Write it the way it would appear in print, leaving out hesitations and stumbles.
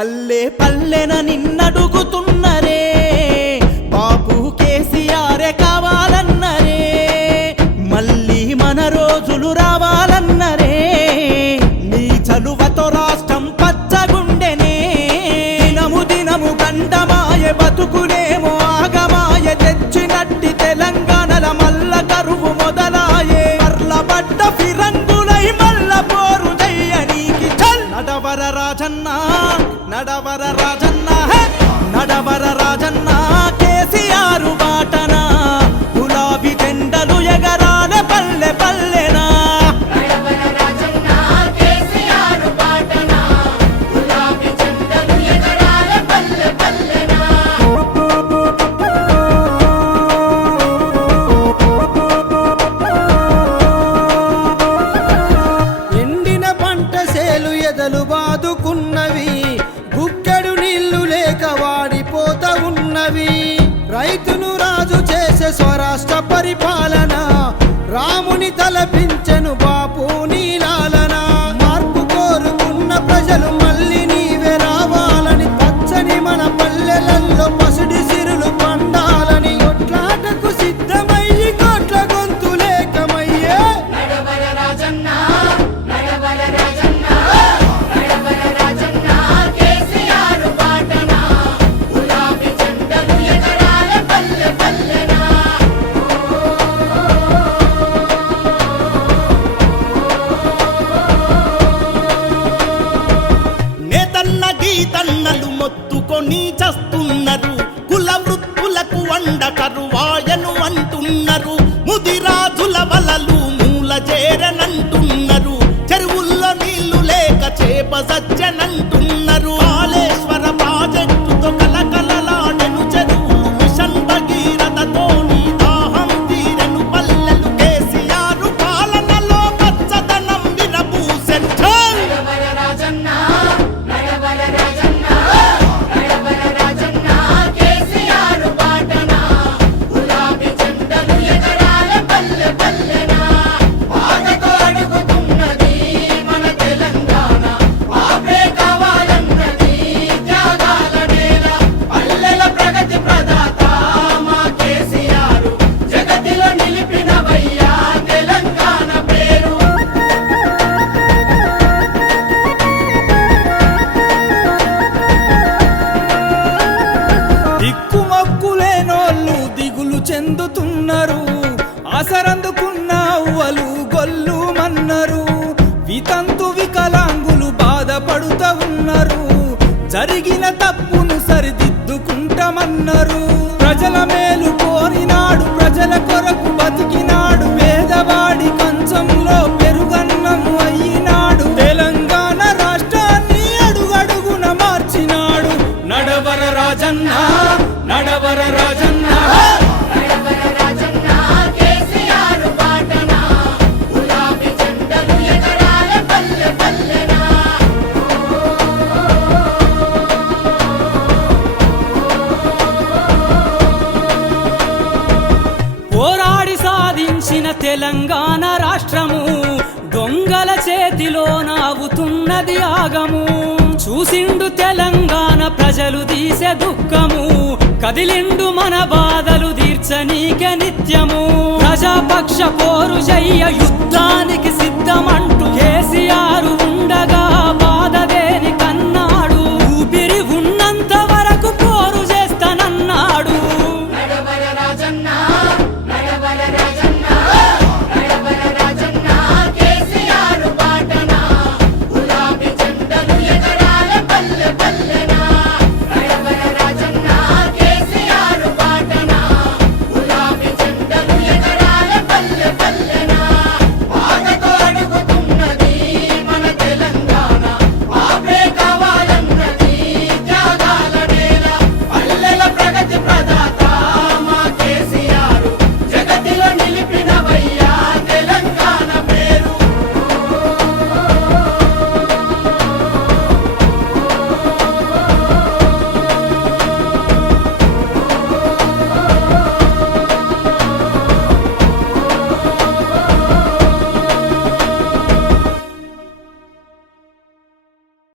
పల్లె పల్లెన నిన్నడుగుతున్నరే బాబు కేసీఆరే కావాలన్నరే మళ్ళీ మన రోజులు రావాలన్నరే నీ చలువతో రాష్ట్రం పచ్చగుండెనే దినము దినము గండమాయ బతుకునేమో ఆగమాయ తెచ్చినట్టి తెలంగాణల మల్ల కరువు మొదలాయే పడ్డ ఫిరంగులై మల్ల పోరు దయ్యనీకి చల్ నడవర రాజన్న నడవర రాజన్న నడవర రాజన్న కేసీఆర్ బాటన గులాబీ జెండలు ఎగరాలే పల్లె పల్లెనా బాదుకున్నవి గుక్కెడు నీళ్లు లేక వాడిపోత ఉన్నవి రైతును రాజు చేసే స్వరాష్ట్ర పరిపాలన రాముని తలపించెను బాపు నీలాలన మార్పు కోరుకున్న ప్రజలు మళ్ళీ నీవే రావాలని పచ్చని మన పల్లెలలో పసిడి సిరులు పండాలని కొట్లాటకు సిద్ధమయ్యి కోట్ల గొంతు లేకమయ్యే నడవర రాజన్న నడవర రాజన్న తన్నలు మొత్తుకొని చస్తున్నారు కుల వృత్తులకు వండ కరువాయను అంటున్నారు ముదిరాజుల వలలు మూల చేరనంటున్నారు చెరువుల్లో నీళ్లు లేక చేప సజ్జనంటున్నారు కాళేశ్వర ప్రాజెక్టుతో కలకలలాడెను చెరువులు మిషన్ భగీరథతో నీ దాహం తీరెను పల్లెలు కేసీఆర్ పాలనలో పచ్చదనం విరబూసెను దిక్కుమొక్కులేనోళ్ళు దిగులు చెందుతున్నారు ఆసరందుకున్న అవ్వలు గొల్లు మన్నరు వితంతు వికలాంగులు బాధపడుతూ ఉన్నారు జరిగిన తప్పును సరిదిద్దుకుంటామన్నారు ప్రజల మేలు కోరినాడు ప్రజల కొరకు బతికినాడు పేదవాడి కంచంలో పెరుగన్నము అయినాడు తెలంగాణ రాష్ట్రాన్ని అడుగడుగున మార్చినాడు నడవర రాజన్న నడవర రాజన్న పోరాడి సాధించిన తెలంగాణ రాష్ట్రము దొంగల చేతిలో నావుతున్నది ఆగము చూసిండు తెలంగాణ ప్రజలు తీసే దుఃఖము కదిలిండు మన బాధలు తీర్చనీకే నిత్యము ప్రజాపక్ష పోరు జయ్య యుద్ధానికి సిద్ధమంటూ కేసీఆర్